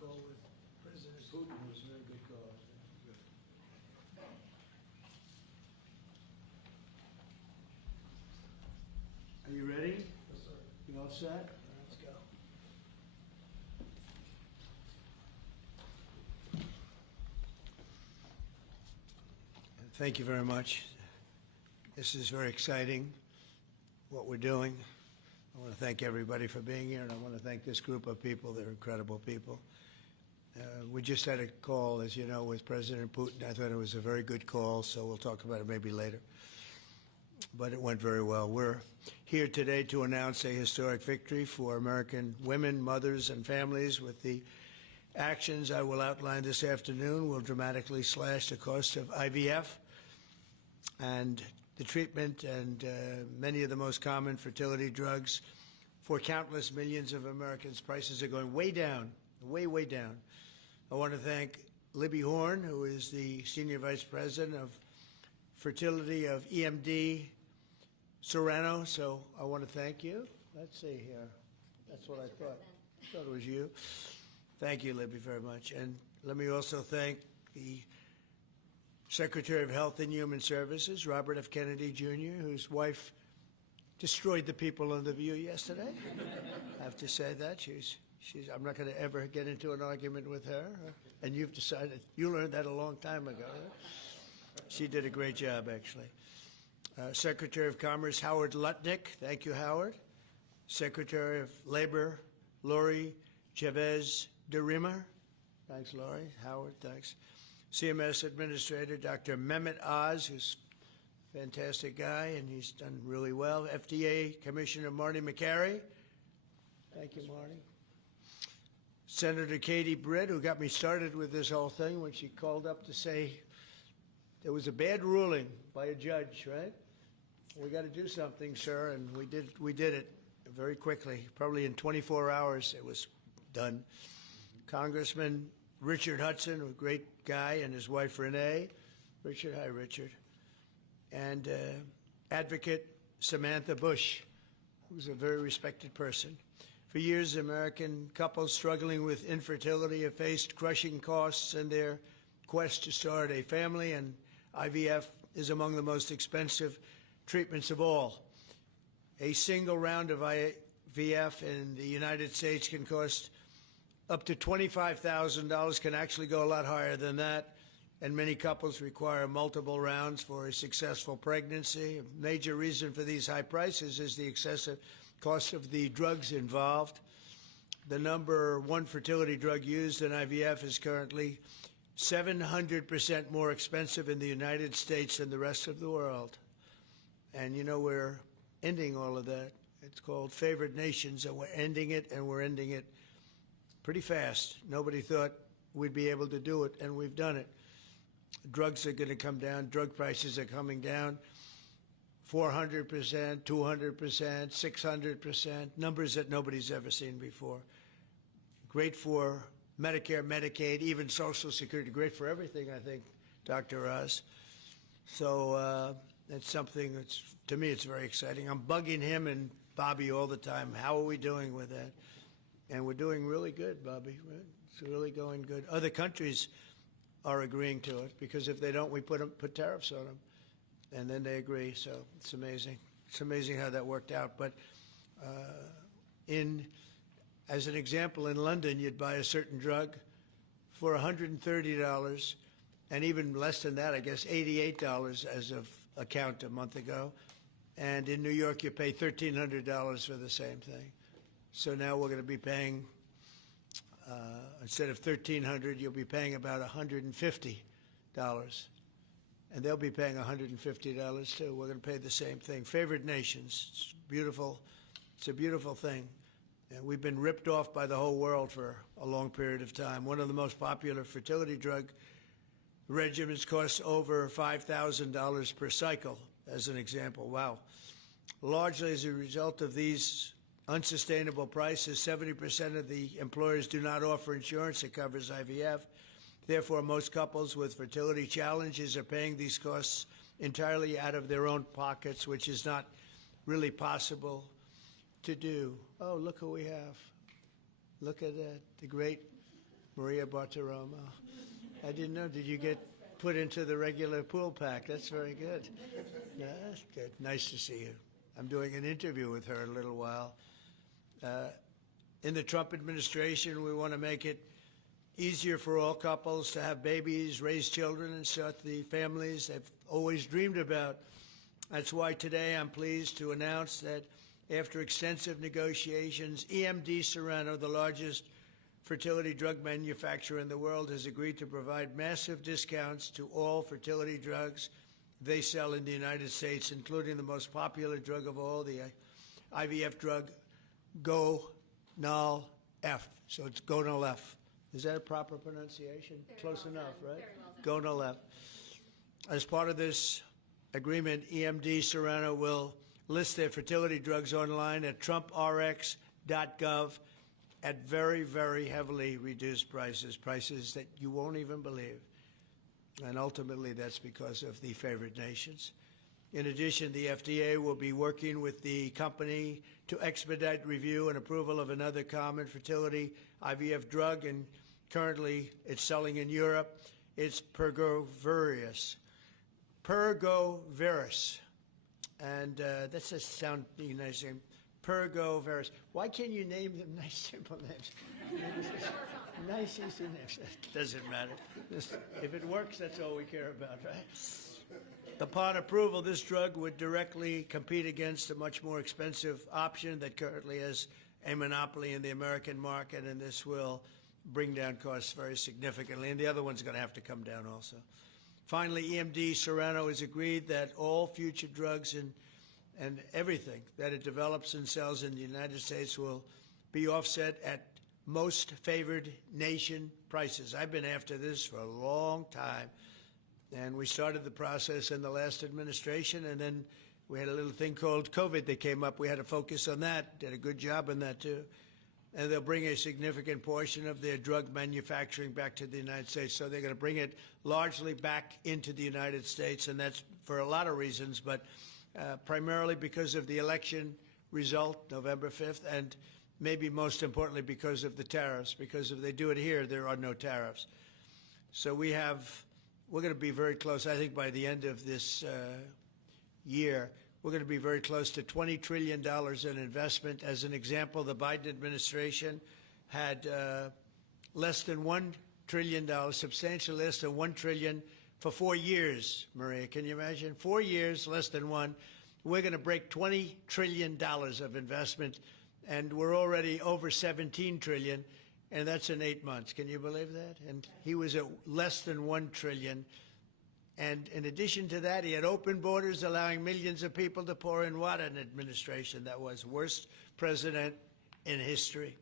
call with President Putin. It was a very good call. Good. Are you ready? Yes, sir. You all set? All right, let's go. Thank you very much. This is very exciting, what we're doing. I want to thank everybody for being here, and I want to thank this group of people. They're incredible people. We just had a call, as you know, with President Putin. I thought it was a very good call, so we'll talk about it maybe later. But it went very well. We're here today to announce a historic victory for American women, mothers, and families. With the actions I will outline this afternoon, will dramatically slash the cost of IVF and the treatment and many of the most common fertility drugs for countless millions of Americans. Prices are going way down, way down. I want to thank Libby Horn, who is the Senior Vice President of Fertility of EMD Serrano. So I want to thank you. Let's see here. That's what I thought. I thought it was you. Thank you, Libby, very much. And let me also thank the Secretary of Health and Human Services, Robert F. Kennedy, Jr., whose wife destroyed the people on The View yesterday. I have to say that. I'm not going to ever get into an argument with her. And you've decided, you learned that a long time ago. She did a great job, actually. Secretary of Commerce, Howard Lutnick. Thank you, Howard. Secretary of Labor, Lori Chavez de Rima. Thanks, Lori. Howard, thanks. CMS Administrator, Dr. Mehmet Oz, who's a fantastic guy, and he's done really well. FDA Commissioner Marty McCary. Thank you, Marty. Senator Katie Britt, who got me started with this whole thing when she called up to say there was a bad ruling by a judge, right? We got to do something, sir, and we did it very quickly. Probably in 24 hours it was done. Congressman Richard Hudson, a great guy, and his wife Renee. Richard, hi, Richard. And Advocate Samantha Bush, who's a very respected person. For years, American couples struggling with infertility have faced crushing costs in their quest to start a family, and IVF is among the most expensive treatments of all. A single round of IVF in the United States can cost up to $25,000, can actually go a lot higher than that, and many couples require multiple rounds for a successful pregnancy. A major reason for these high prices is the excessive cost of the drugs involved. The number one fertility drug used in IVF is currently 700% more expensive in the United States than the rest of the world. And you know, we're ending all of that. It's called favored nations, and we're ending it, and we're ending it pretty fast. Nobody thought we'd be able to do it, and we've done it. Drugs are going to come down. Drug prices are coming down 400%, 200%, 600%, numbers that nobody's ever seen before. Great for Medicare, Medicaid, even Social Security. Great for everything, I think, Dr. Oz. So it's something that's, to me, it's very exciting. I'm bugging him and Bobby all the time. How are we doing with that? And we're doing really good, Bobby. It's really going good. Other countries are agreeing to it, because if they don't, we put tariffs on them, and then they agree. So it's amazing. It's amazing how that worked out. But as an example, in London, you'd buy a certain drug for $130, and even less than that, I guess, $88 as of a count a month ago. And in New York, you pay $1,300 for the same thing. So now we're going to be paying, instead of $1,300, you'll be paying about $150. And they'll be paying $150 too. We're going to pay the same thing. Favored nations. It's beautiful. It's a beautiful thing. And we've been ripped off by the whole world for a long period of time. One of the most popular fertility drug regimens costs over $5,000 per cycle, as an example. Wow. Largely as a result of these unsustainable prices, 70% of the employers do not offer insurance that covers IVF. Therefore, most couples with fertility challenges are paying these costs entirely out of their own pockets, which is not really possible to do. Oh, look who we have. Look at that, the great Maria Bartiromo. I didn't know. Did you get put into the regular pool pack? That's very good. Yeah, that's good. Nice to see you. I'm doing an interview with her in a little while. In the Trump administration, we want to make it easier for all couples to have babies, raise children, and start the families they've always dreamed about. That's why today I'm pleased to announce that after extensive negotiations, EMD Serono, the largest fertility drug manufacturer in the world, has agreed to provide massive discounts to all fertility drugs they sell in the United States, including the most popular drug of all, the IVF drug, Gonal-F. So it's Gonal-F. Is that a proper pronunciation? Close enough, right? Gonal-F. As part of this agreement, EMD Serono will list their fertility drugs online at trumprx.gov at very, very heavily reduced prices, prices that you won't even believe. And ultimately, that's because of the favored nations. In addition, the FDA will be working with the company to expedite review and approval of another common fertility IVF drug, and currently it's selling in Europe. It's Pergoveris. And that's a sound nice name. Pergoveris. Why can't you name them nice, simple names? Nice, easy names. Doesn't matter. If it works, that's all we care about, right? Upon approval, this drug would directly compete against a much more expensive option that currently has a monopoly in the American market, and this will bring down costs very significantly. And the other one's going to have to come down also. Finally, EMD Serono has agreed that all future drugs and everything that it develops and sells in the United States will be offset at most favored nation prices. I've been after this for a long time, and we started the process in the last administration, and then we had a little thing called COVID that came up. We had to focus on that, did a good job on that too. And they'll bring a significant portion of their drug manufacturing back to the United States. So they're going to bring it largely back into the United States, and that's for a lot of reasons, but primarily because of the election result, November 5th, and maybe most importantly because of the tariffs, because if they do it here, there are no tariffs. So we're going to be very close, I think by the end of this year, we're going to be very close to $20 trillion in investment. As an example, the Biden administration had less than $1 trillion, substantially less than $1 trillion for 4 years, Maria. Can you imagine? 4 years, less than one. We're going to break $20 trillion of investment, and we're already over $17 trillion, and that's in 8 months. Can you believe that? And he was at less than $1 trillion. And in addition to that, he had open borders, allowing millions of people to pour in. What an administration that was. Worst president in history,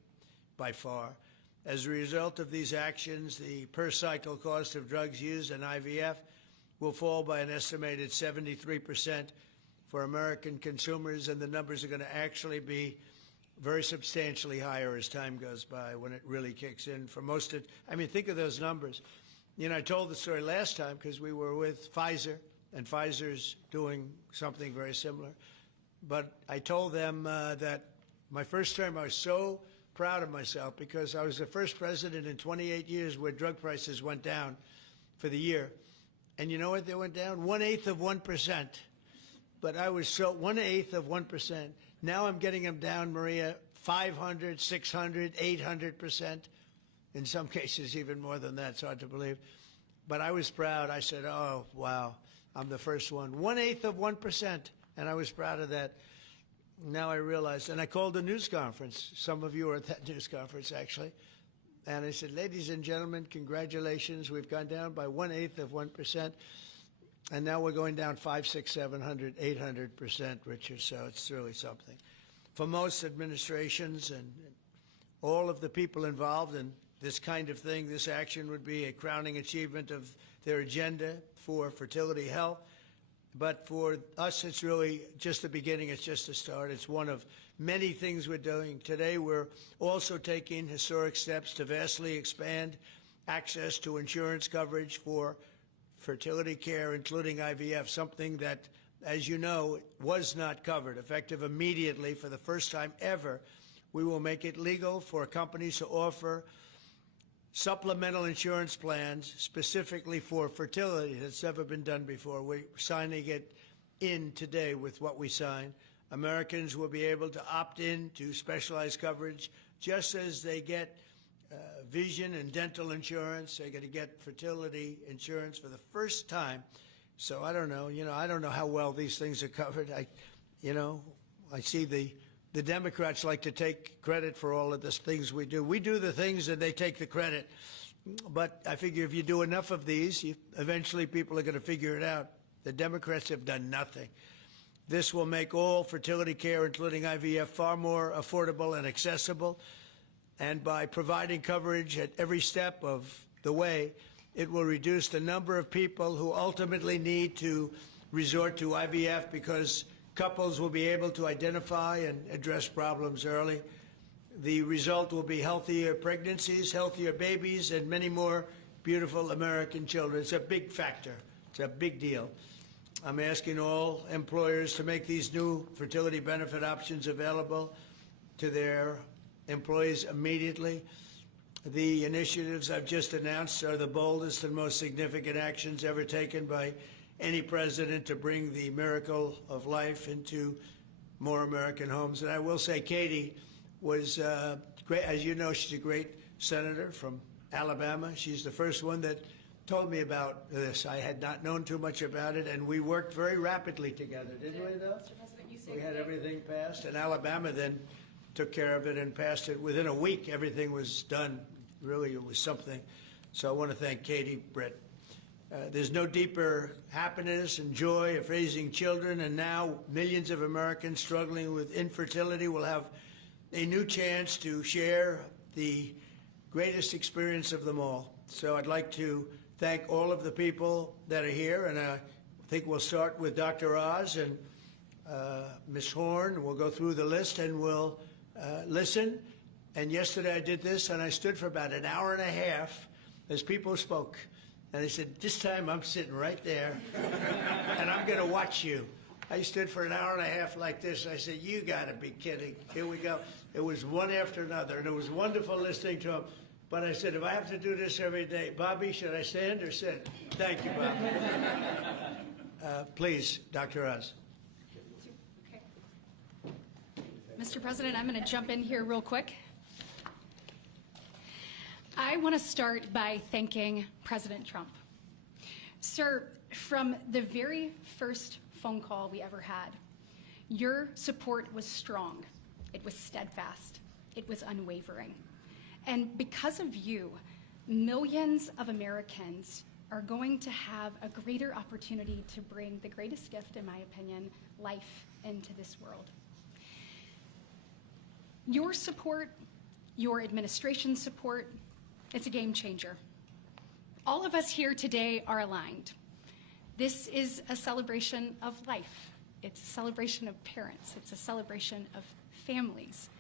by far. As a result of these actions, the per-cycle cost of drugs used in IVF will fall by an estimated 73% for American consumers, and the numbers are going to actually be very substantially higher as time goes by when it really kicks in. For most of, I mean, think of those numbers. You know, I told the story last time because we were with Pfizer, and Pfizer's doing something very similar. But I told them that my first term, I was so proud of myself because I was the first president in 28 years where drug prices went down for the year. And you know what they went down? 1/8 of 1%. But I was so 1/8 of 1%. Now I'm getting them down, Maria, 500, 600, 800%. In some cases, even more than that. It's hard to believe. But I was proud. I said, oh, wow, I'm the first one. 1/8 of 1%. And I was proud of that. Now I realize, and I called a news conference. Some of you were at that news conference, actually. And I said, ladies and gentlemen, congratulations. We've gone down by 1/8 of 1%. And now we're going down 500, 600, 700, 800%, Richard. So it's really something. For most administrations and all of the people involved in this kind of thing, this action would be a crowning achievement of their agenda for fertility health. But for us, it's really just the beginning. It's just the start. It's one of many things we're doing. Today, we're also taking historic steps to vastly expand access to insurance coverage for fertility care, including IVF, something that, as you know, was not covered. Effective immediately, for the first time ever, we will make it legal for companies to offer supplemental insurance plans specifically for fertility that's never been done before. We're signing it in today with what we signed. Americans will be able to opt in to specialized coverage just as they get vision and dental insurance. They're going to get fertility insurance for the first time. So I don't know, I don't know how well these things are covered. I see the Democrats like to take credit for all of the things we do. We do the things and they take the credit. But I figure if you do enough of these, eventually people are going to figure it out. The Democrats have done nothing. This will make all fertility care, including IVF, far more affordable and accessible. And by providing coverage at every step of the way, it will reduce the number of people who ultimately need to resort to IVF because couples will be able to identify and address problems early. The result will be healthier pregnancies, healthier babies, and many more beautiful American children. It's a big factor. It's a big deal. I'm asking all employers to make these new fertility benefit options available to their employees immediately. The initiatives I've just announced are the boldest and most significant actions ever taken by any president to bring the miracle of life into more American homes. And I will say Katie was great. As you know, she's a great senator from Alabama. She's the first one that told me about this. I had not known too much about it, and we worked very rapidly together, didn't we, though? Mr. President, you We had everything passed, and Alabama then took care of it and passed it. Within a week, everything was done. Really, it was something. So I want to thank Katie, Britt. There's no deeper happiness and joy of raising children, and now millions of Americans struggling with infertility will have a new chance to share the greatest experience of them all. So I'd like to thank all of the people that are here, and I think we'll start with Dr. Oz and Ms. Horn. We'll go through the list and we'll listen. And yesterday I did this, and I stood for about an hour and a half as people spoke. And I said, this time I'm sitting right there, and I'm going to watch you. I stood for an hour and a half like this, and I said, you got to be kidding. Here we go. It was one after another, and it was wonderful listening to them. But I said, if I have to do this every day, Bobby, should I stand or sit? Thank you, Bobby. Please, Dr. Oz. Okay. Mr. President, I'm going to jump in here real quick. I want to start by thanking President Trump. Sir, from the very first phone call we ever had, your support was strong. It was steadfast. It was unwavering. And because of you, millions of Americans are going to have a greater opportunity to bring the greatest gift, in my opinion, life into this world. Your support, your administration's support, it's a game changer. All of us here today are aligned. This is a celebration of life. It's a celebration of parents. It's a celebration of families.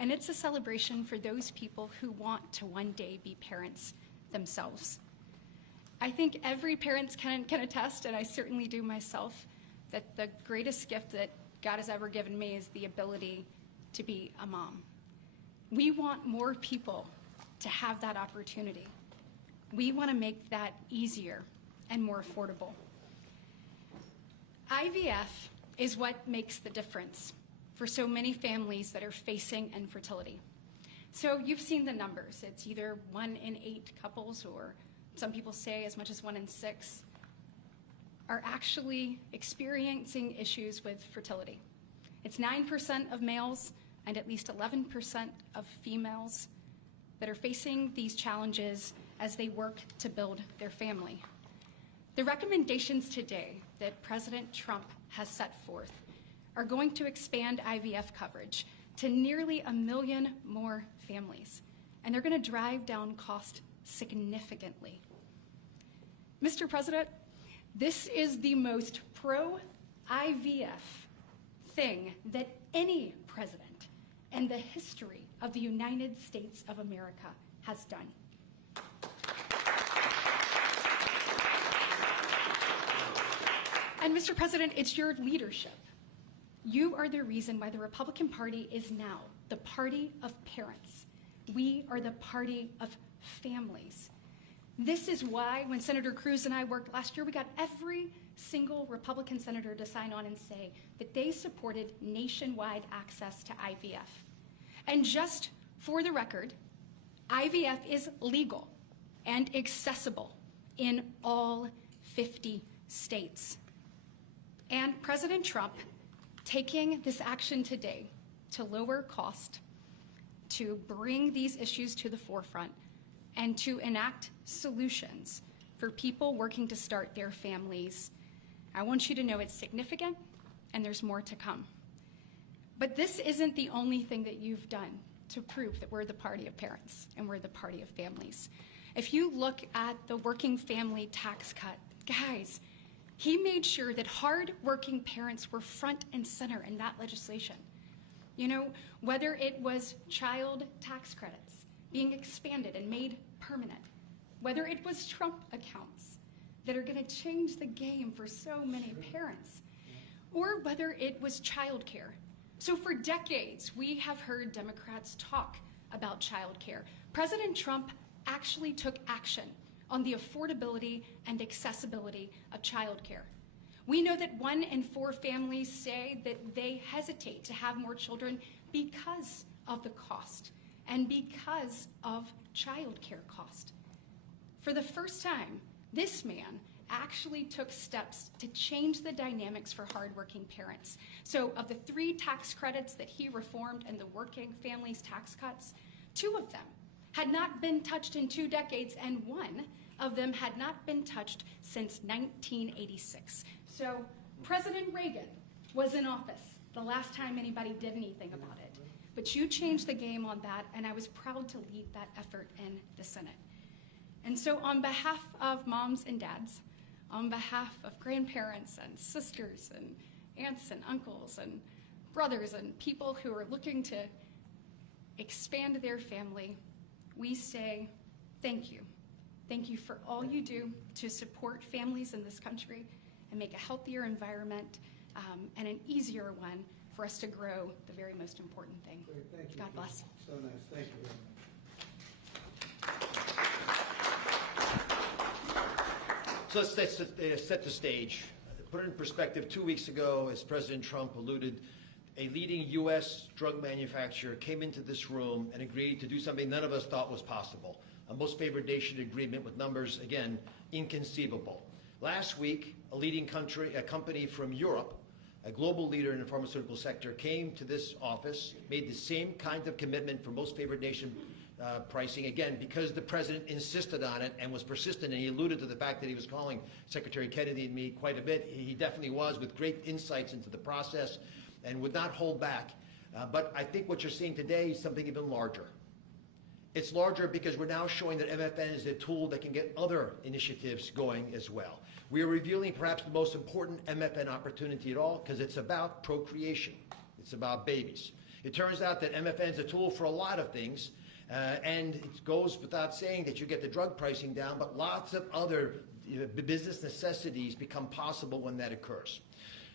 And it's a celebration for those people who want to one day be parents themselves. I think every parent can attest, and I certainly do myself, that the greatest gift that God has ever given me is the ability to be a mom. We want more people to have that opportunity. We want to make that easier and more affordable. IVF is what makes the difference for so many families that are facing infertility. So you've seen the numbers. It's either 1 in 8 couples, or some people say as much as 1 in 6, are actually experiencing issues with fertility. It's 9% of males and at least 11% of females that are facing these challenges as they work to build their family. The recommendations today that President Trump has set forth are going to expand IVF coverage to nearly 1 million more families, and they're going to drive down cost significantly. Mr. President, this is the most pro-IVF thing that any president in the history of the United States of America has done. And Mr. President, it's your leadership. You are the reason why the Republican Party is now the party of parents. We are the party of families. This is why when Senator Cruz and I worked last year, we got every single Republican senator to sign on and say that they supported nationwide access to IVF. And just for the record, IVF is legal and accessible in all 50 states. And President Trump taking this action today to lower cost, to bring these issues to the forefront, and to enact solutions for people working to start their families, I want you to know it's significant and there's more to come. But this isn't the only thing that you've done to prove that we're the party of parents and we're the party of families. If you look at the working family tax cut, guys, he made sure that hard-working parents were front and center in that legislation. You know, whether it was child tax credits being expanded and made permanent, whether it was Trump accounts that are going to change the game for so many parents, or whether it was childcare. So for decades, we have heard Democrats talk about childcare. President Trump actually took action on the affordability and accessibility of childcare. We know that 1 in 4 families say that they hesitate to have more children because of the cost and because of childcare cost. For the first time, this man actually took steps to change the dynamics for hardworking parents. So of the 3 tax credits that he reformed and the working families tax cuts, 2 of them had not been touched in 2 decades, and 1 of them had not been touched since 1986. So President Reagan was in office the last time anybody did anything about it. But you changed the game on that, and I was proud to lead that effort in the Senate. And so on behalf of moms and dads, on behalf of grandparents and sisters and aunts and uncles and brothers and people who are looking to expand their family, we say thank you. Thank you for all you do to support families in this country and make a healthier environment and an easier one for us to grow the very most important thing. Great, thank you. God bless. So nice. Thank you very much. So let's set the stage. To put it in perspective, 2 weeks ago, as President Trump alluded, a leading U.S. drug manufacturer came into this room and agreed to do something none of us thought was possible. A most favored nation agreement with numbers, again, inconceivable. Last week, a company from Europe, a global leader in the pharmaceutical sector, came to this office, made the same kind of commitment for most favored nation pricing, again, because the president insisted on it and was persistent, and he alluded to the fact that he was calling Secretary Kennedy and me quite a bit. He definitely was, with great insights into the process, and would not hold back. But I think what you're seeing today is something even larger. It's larger because we're now showing that MFN is a tool that can get other initiatives going as well. We are revealing perhaps the most important MFN opportunity at all, because it's about procreation. It's about babies. It turns out that MFN is a tool for a lot of things, and it goes without saying that you get the drug pricing down, but lots of other business necessities become possible when that occurs.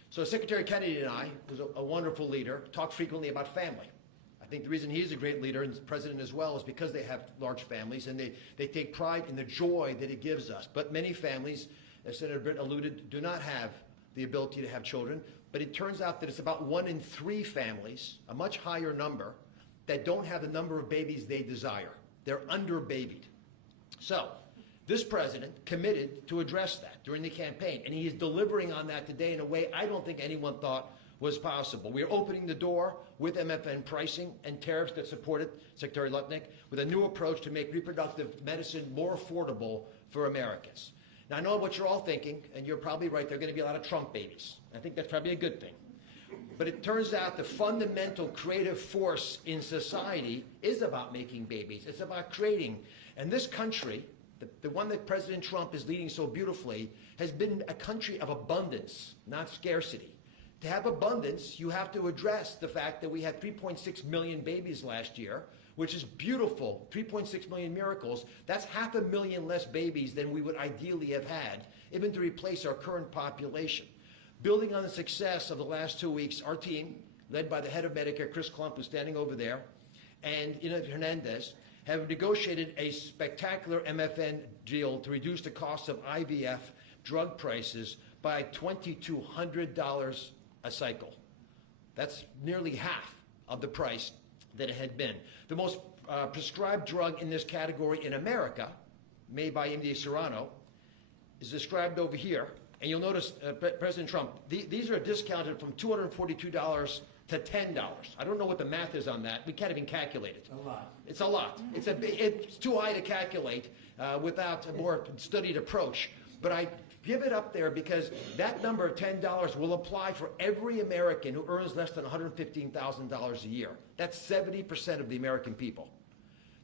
So Secretary Kennedy and I, who's a wonderful leader, talk frequently about family. I think the reason he's a great leader, and the president as well, is because they have large families, and they take pride in the joy that it gives us. But many families, as Senator Britt alluded, do not have the ability to have children. But it turns out that it's about 1 in 3 families, a much higher number, that don't have the number of babies they desire. They're under-babied. So this president committed to address that during the campaign, and he is delivering on that today in a way I don't think anyone thought was possible. We are opening the door with MFN pricing and tariffs that support it, Secretary Lutnick, with a new approach to make reproductive medicine more affordable for Americans. Now, I know what you're all thinking, and you're probably right, there are going to be a lot of Trump babies. I think that's probably a good thing. But it turns out the fundamental creative force in society is about making babies. It's about creating. And this country, the one that President Trump is leading so beautifully, has been a country of abundance, not scarcity. To have abundance, you have to address the fact that we had 3.6 million babies last year, which is beautiful, 3.6 million miracles. That's 500,000 less babies than we would ideally have had, even to replace our current population. Building on the success of the last 2 weeks, our team, led by the head of Medicare, Chris Klump, who's standing over there, and Ina Hernandez, have negotiated a spectacular MFN deal to reduce the cost of IVF drug prices by $2,200 a cycle. That's nearly half of the price that it had been. The most prescribed drug in this category in America, made by MD Serrano, is described over here. And you'll notice, President Trump, these are discounted from $242 to $10. I don't know what the math is on that. We can't even calculate it. A lot. It's a lot. It's too high to calculate without a more studied approach. But I give it up there because that number of $10 will apply for every American who earns less than $115,000 a year. That's 70% of the American people.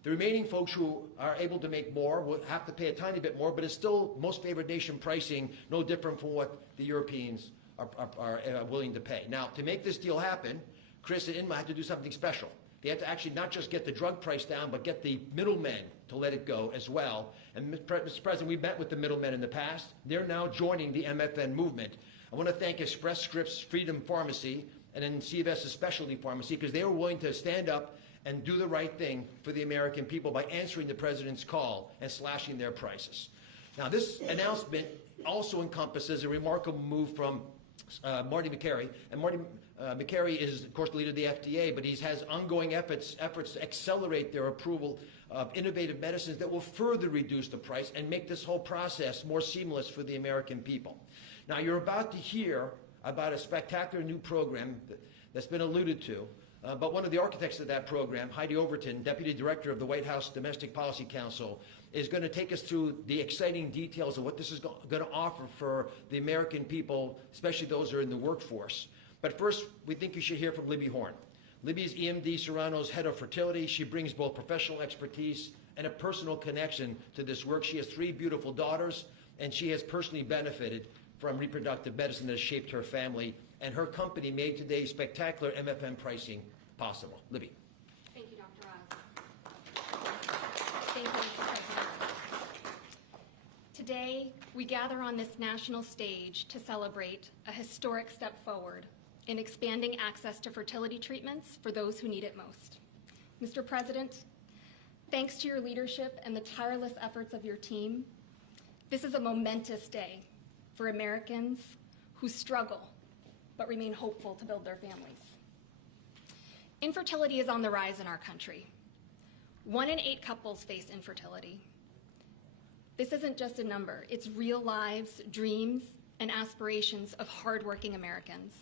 The remaining folks who are able to make more will have to pay a tiny bit more, but it's still most favored nation pricing, no different from what the Europeans are willing to pay. Now, to make this deal happen, Chris and Inma had to do something special. They had to actually not just get the drug price down, but get the middlemen to let it go as well. And Mr. President, we've met with the middlemen in the past. They're now joining the MFN movement. I want to thank Express Scripts Freedom Pharmacy and then CVS's Specialty Pharmacy because they were willing to stand up and do the right thing for the American people by answering the president's call and slashing their prices. Now, this announcement also encompasses a remarkable move from Marty Makary. And Marty Makary is, of course, the leader of the FDA, but he has ongoing efforts to accelerate their approval of innovative medicines that will further reduce the price and make this whole process more seamless for the American people. Now, you're about to hear about a spectacular new program that's been alluded to. But one of the architects of that program, Heidi Overton, Deputy Director of the White House Domestic Policy Council, is going to take us through the exciting details of what this is going to offer for the American people, especially those who are in the workforce. But first, we think you should hear from Libby Horn. Libby is EMD Serrano's head of fertility. She brings both professional expertise and a personal connection to this work. She has 3 beautiful daughters, and she has personally benefited from reproductive medicine that has shaped her family. And her company made today's spectacular MFN pricing possible. Libby. Thank you, Dr. Oz. Thank you, Mr. President. Today, we gather on this national stage to celebrate a historic step forward in expanding access to fertility treatments for those who need it most. Mr. President, thanks to your leadership and the tireless efforts of your team, this is a momentous day for Americans who struggle but remain hopeful to build their families. Infertility is on the rise in our country. 1 in 8 couples face infertility. This isn't just a number, it's real lives, dreams, and aspirations of hardworking Americans.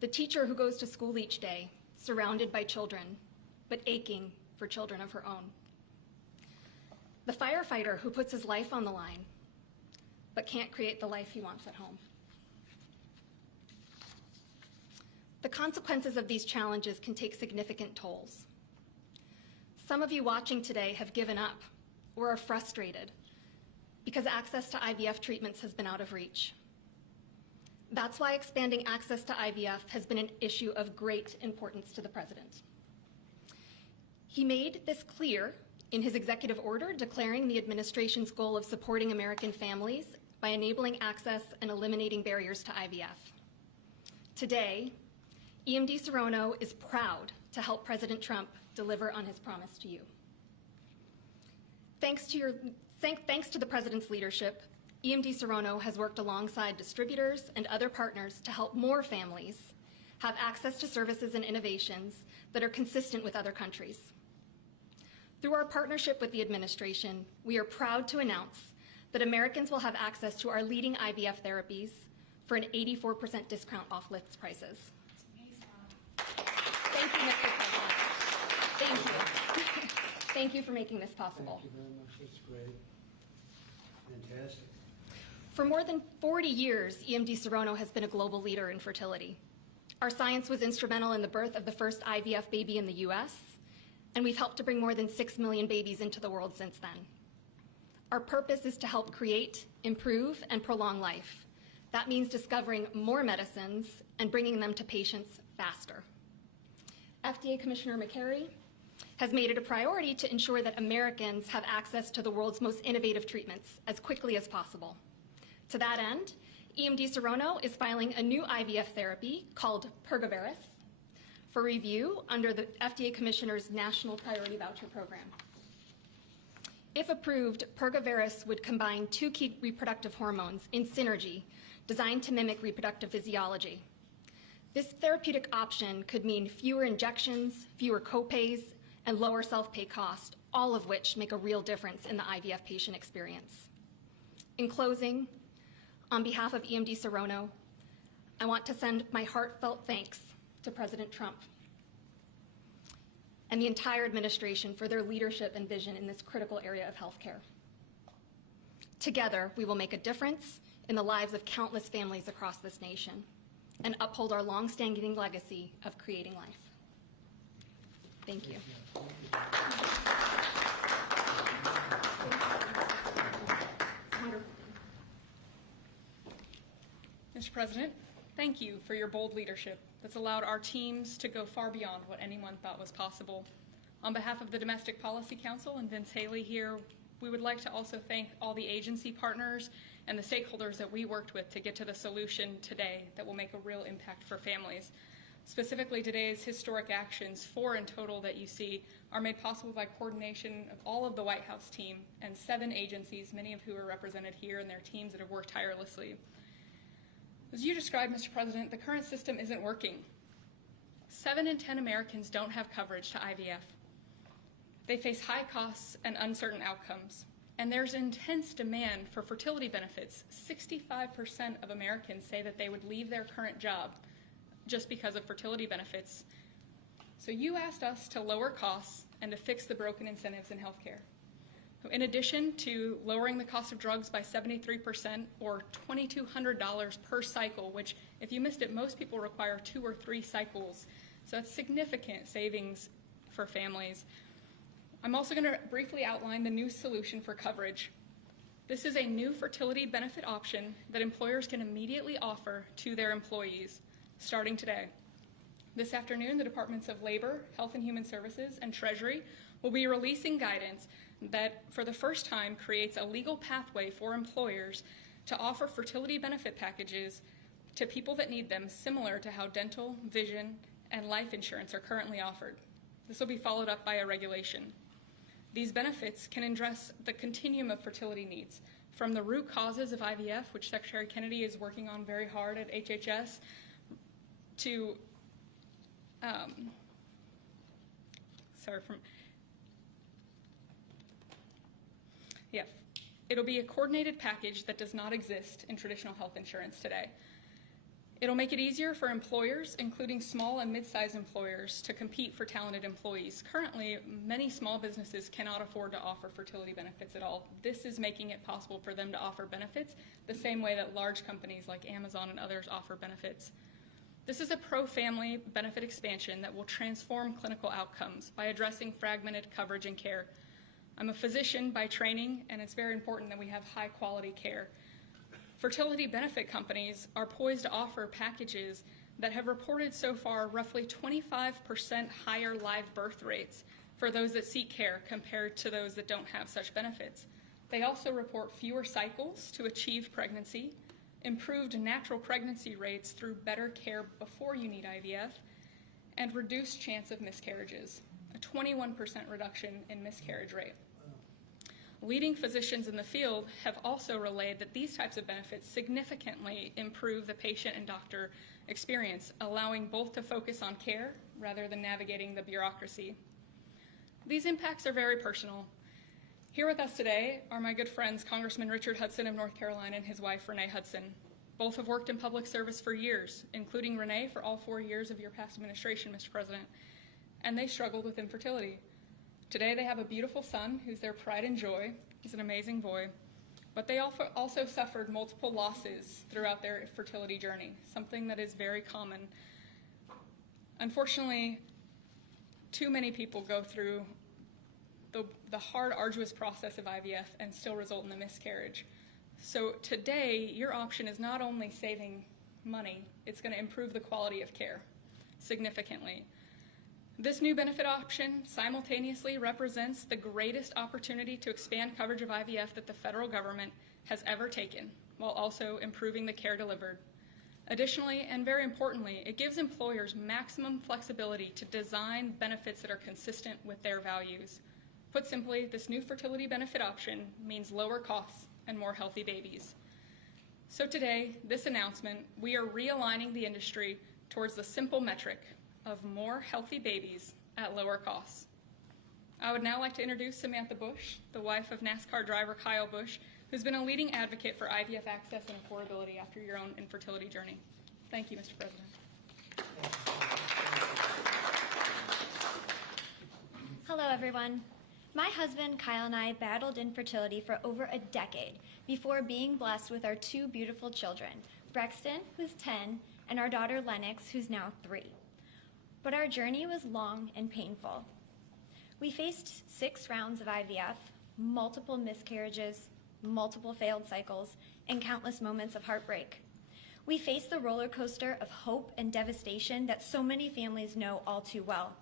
The teacher who goes to school each day, surrounded by children, but aching for children of her own. The firefighter who puts his life on the line, but can't create the life he wants at home. The consequences of these challenges can take significant tolls. Some of you watching today have given up or are frustrated because access to IVF treatments has been out of reach. That's why expanding access to IVF has been an issue of great importance to the President. He made this clear in his executive order declaring the administration's goal of supporting American families by enabling access and eliminating barriers to IVF. Today, EMD Serrano is proud to help President Trump deliver on his promise to you. Thanks to the President's leadership, EMD Serrano has worked alongside distributors and other partners to help more families have access to services and innovations that are consistent with other countries. Through our partnership with the administration, we are proud to announce that Americans will have access to our leading IVF therapies for an 84% discount off list prices. Thank you, Mr. President. Thank you. Thank you for making this possible. Thank you very much. That's great. Fantastic. For more than 40 years, EMD Serrano has been a global leader in fertility. Our science was instrumental in the birth of the first IVF baby in the US, and we've helped to bring more than 6 million babies into the world since then. Our purpose is to help create, improve, and prolong life. That means discovering more medicines and bringing them to patients faster. FDA Commissioner Makary has made it a priority to ensure that Americans have access to the world's most innovative treatments as quickly as possible. To that end, EMD Serrano is filing a new IVF therapy called Pergoveris for review under the FDA Commissioner's National Priority Voucher Program. If approved, Pergoveris would combine 2 key reproductive hormones in synergy designed to mimic reproductive physiology. This therapeutic option could mean fewer injections, fewer copays, and lower self-pay cost, all of which make a real difference in the IVF patient experience. In closing, on behalf of EMD Serono, I want to send my heartfelt thanks to President Trump and the entire administration for their leadership and vision in this critical area of healthcare. Together, we will make a difference in the lives of countless families across this nation and uphold our long-standing legacy of creating life. Thank you. Mr. President, thank you for your bold leadership that's allowed our teams to go far beyond what anyone thought was possible. On behalf of the Domestic Policy Council and Vince Haley here, we would like to also thank all the agency partners and the stakeholders that we worked with to get to the solution today that will make a real impact for families. Specifically, today's historic actions, 4 in total that you see, are made possible by coordination of all of the White House team and 7 agencies, many of who are represented here, and their teams that have worked tirelessly. As you described, Mr. President, the current system isn't working. 7 in 10 Americans don't have coverage to IVF. They face high costs and uncertain outcomes. And there's intense demand for fertility benefits. 65% of Americans say that they would leave their current job just because of fertility benefits. So you asked us to lower costs and to fix the broken incentives in healthcare. In addition to lowering the cost of drugs by 73% or $2,200 per cycle, which if you missed it, most people require 2 or 3 cycles. So that's significant savings for families. I'm also going to briefly outline the new solution for coverage. This is a new fertility benefit option that employers can immediately offer to their employees starting today. This afternoon, the Departments of Labor, Health and Human Services, and Treasury will be releasing guidance that for the first time creates a legal pathway for employers to offer fertility benefit packages to people that need them, similar to how dental, vision, and life insurance are currently offered. This will be followed up by a regulation. These benefits can address the continuum of fertility needs, from the root causes of IVF, which Secretary Kennedy is working on very hard at HHS, to it'll be a coordinated package that does not exist in traditional health insurance today. It'll make it easier for employers, including small and mid-sized employers, to compete for talented employees. Currently, many small businesses cannot afford to offer fertility benefits at all. This is making it possible for them to offer benefits the same way that large companies like Amazon and others offer benefits. This is a pro-family benefit expansion that will transform clinical outcomes by addressing fragmented coverage and care. I'm a physician by training, and it's very important that we have high-quality care. Fertility benefit companies are poised to offer packages that have reported so far roughly 25% higher live birth rates for those that seek care compared to those that don't have such benefits. They also report fewer cycles to achieve pregnancy, improved natural pregnancy rates through better care before you need IVF, and reduced chance of miscarriages, a 21% reduction in miscarriage rate. Leading physicians in the field have also relayed that these types of benefits significantly improve the patient and doctor experience, allowing both to focus on care rather than navigating the bureaucracy. These impacts are very personal. Here with us today are my good friends, Congressman Richard Hudson of North Carolina and his wife, Renee Hudson. Both have worked in public service for years, including Renee for all 4 years of your past administration, Mr. President, and they struggled with infertility. Today they have a beautiful son who's their pride and joy. He's an amazing boy. But they also suffered multiple losses throughout their fertility journey, something that is very common. Unfortunately, too many people go through the hard, arduous process of IVF and still result in a miscarriage. So today, your option is not only saving money, it's going to improve the quality of care significantly. This new benefit option simultaneously represents the greatest opportunity to expand coverage of IVF that the federal government has ever taken, while also improving the care delivered. Additionally, and very importantly, it gives employers maximum flexibility to design benefits that are consistent with their values. Put simply, this new fertility benefit option means lower costs and more healthy babies. So today, this announcement, we are realigning the industry towards the simple metric of more healthy babies at lower costs. I would now like to introduce Samantha Bush, the wife of NASCAR driver Kyle Busch, who's been a leading advocate for IVF access and affordability after your own infertility journey. Thank you, Mr. President. Hello, everyone. My husband, Kyle, and I battled infertility for over a decade before being blessed with our two beautiful children, Brexton, who's 10, and our daughter, Lennox, who's now 3. But our journey was long and painful. We faced 6 rounds of IVF, multiple miscarriages, multiple failed cycles, and countless moments of heartbreak. We faced the roller coaster of hope and devastation that so many families know all too well.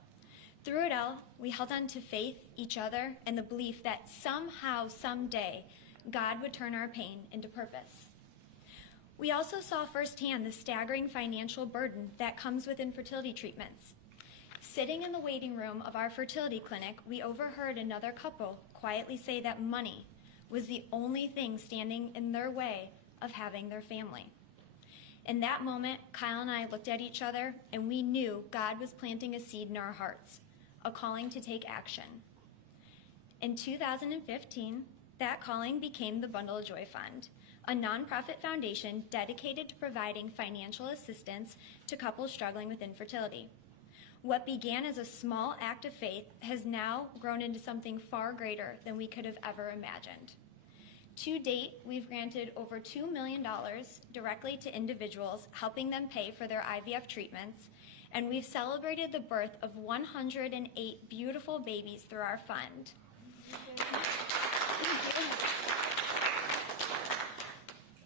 Through it all, we held on to faith, each other, and the belief that somehow, someday, God would turn our pain into purpose. We also saw firsthand the staggering financial burden that comes with infertility treatments. Sitting in the waiting room of our fertility clinic, we overheard another couple quietly say that money was the only thing standing in their way of having their family. In that moment, Kyle and I looked at each other and we knew God was planting a seed in our hearts, a calling to take action. In 2015, that calling became the Bundle of Joy Fund, a nonprofit foundation dedicated to providing financial assistance to couples struggling with infertility. What began as a small act of faith has now grown into something far greater than we could have ever imagined. To date, we've granted over $2 million directly to individuals, helping them pay for their IVF treatments, and we've celebrated the birth of 108 beautiful babies through our fund.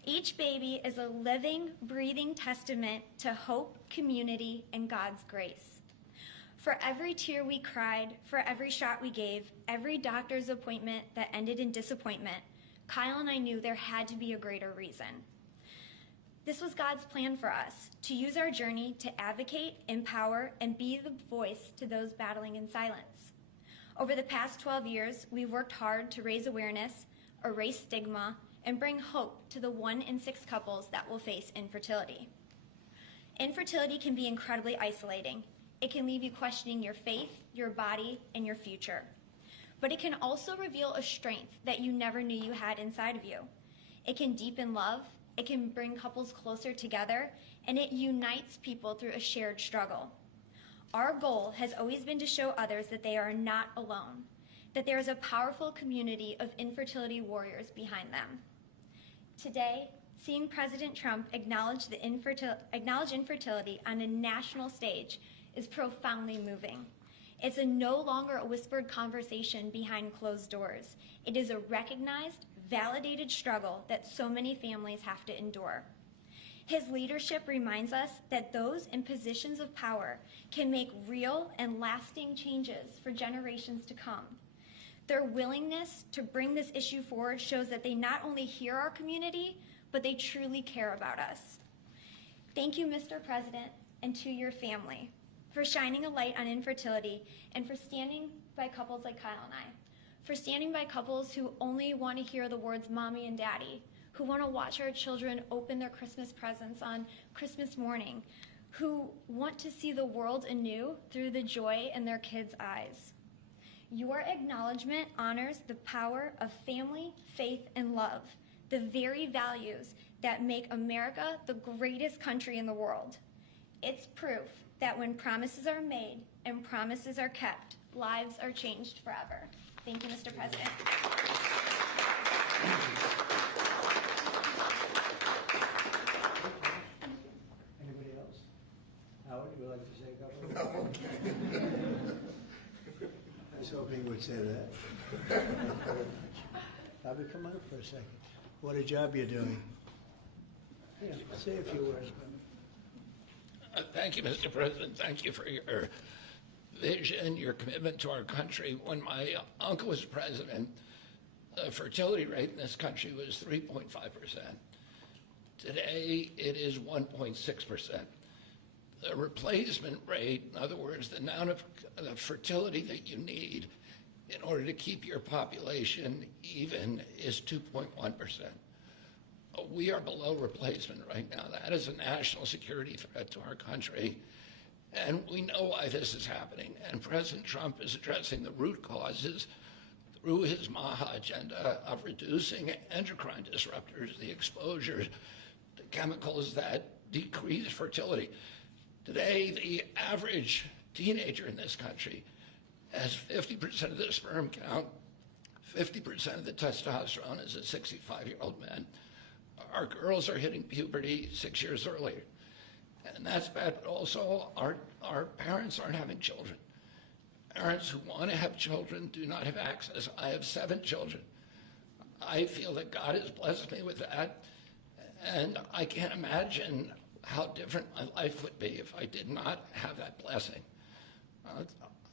Each baby is a living, breathing testament to hope, community, and God's grace. For every tear we cried, for every shot we gave, every doctor's appointment that ended in disappointment, Kyle and I knew there had to be a greater reason. This was God's plan for us, to use our journey to advocate, empower, and be the voice to those battling in silence. Over the past 12 years, we've worked hard to raise awareness, erase stigma, and bring hope to the 1 in 6 couples that will face infertility. Infertility can be incredibly isolating. It can leave you questioning your faith, your body, and your future. But it can also reveal a strength that you never knew you had inside of you. It can deepen love, it can bring couples closer together, and it unites people through a shared struggle. Our goal has always been to show others that they are not alone, that there is a powerful community of infertility warriors behind them. Today, seeing President Trump acknowledge infertility on a national stage is profoundly moving. It's no longer a whispered conversation behind closed doors. It is a recognized, validated struggle that so many families have to endure. His leadership reminds us that those in positions of power can make real and lasting changes for generations to come. Their willingness to bring this issue forward shows that they not only hear our community, but they truly care about us. Thank you, Mr. President, and to your family, for shining a light on infertility and for standing by couples like Kyle and I, for standing by couples who only want to hear the words mommy and daddy, who want to watch our children open their Christmas presents on Christmas morning, who want to see the world anew through the joy in their kids' eyes. Your acknowledgement honors the power of family, faith, and love, the very values that make America the greatest country in the world. It's proof that when promises are made and promises are kept, lives are changed forever. Thank you, Mr. President. Anybody else? Howard, you would like to say a couple of words? No. I was hoping you would say that. Bobby, come on up for a second. What a job you're doing. Yeah, say a few words, Bobby. Thank you, Mr. President. Thank you for your vision, your commitment to our country. When my uncle was president, the fertility rate in this country was 3.5%. Today, it is 1.6%. The replacement rate, in other words, the amount of fertility that you need in order to keep your population even, is 2.1%. We are below replacement right now. That is a national security threat to our country. And we know why this is happening. And President Trump is addressing the root causes through his MAHA agenda of reducing endocrine disruptors, the exposure to chemicals that decrease fertility. Today, the average teenager in this country has 50% of the sperm count, 50% of the testosterone as a 65-year-old man. Our girls are hitting puberty 6 years earlier. And that's bad, but also our parents aren't having children. Parents who want to have children do not have access. I have 7 children. I feel that God has blessed me with that, and I can't imagine how different my life would be if I did not have that blessing.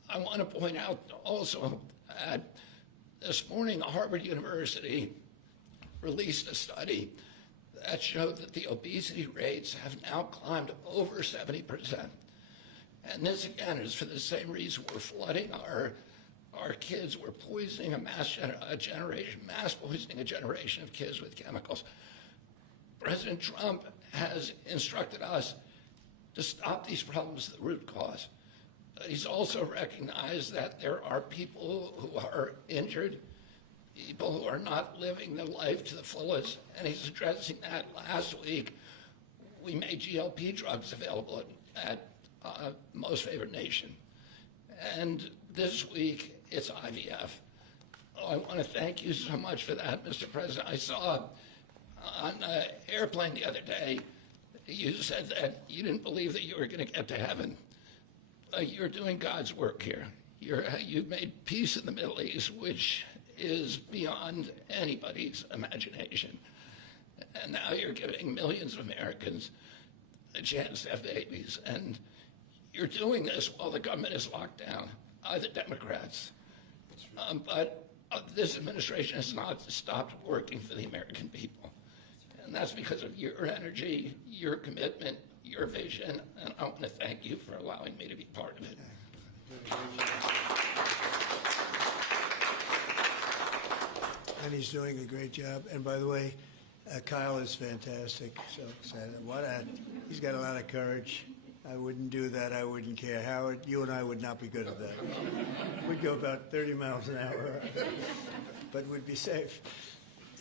I want to point out also that this morning Harvard University released a study that showed that the obesity rates have now climbed over 70%. And this, again, is for the same reason we're flooding our kids. We're poisoning mass poisoning a generation of kids with chemicals. President Trump has instructed us to stop these problems at the root cause. He's also recognized that there are people who are injured, people who are not living their life to the fullest, and he's addressing that. Last week, we made GLP drugs available at Most Favored Nation. And this week, it's IVF. I want to thank you so much for that, Mr. President. I saw on an airplane the other day, you said that you didn't believe that you were going to get to heaven. You're doing God's work here. You've made peace in the Middle East, which is beyond anybody's imagination. And now you're giving millions of Americans a chance to have babies. And you're doing this while the government is locked down by the Democrats. But this administration has not stopped working for the American people. And that's because of your energy, your commitment, your vision, and I want to thank you for allowing me to be part of it. And he's doing a great job. And by the way, Kyle is fantastic. So he's got a lot of courage. I wouldn't do that. I wouldn't care. Howard, you and I would not be good at that. We'd go about 30 miles an hour, but we'd be safe.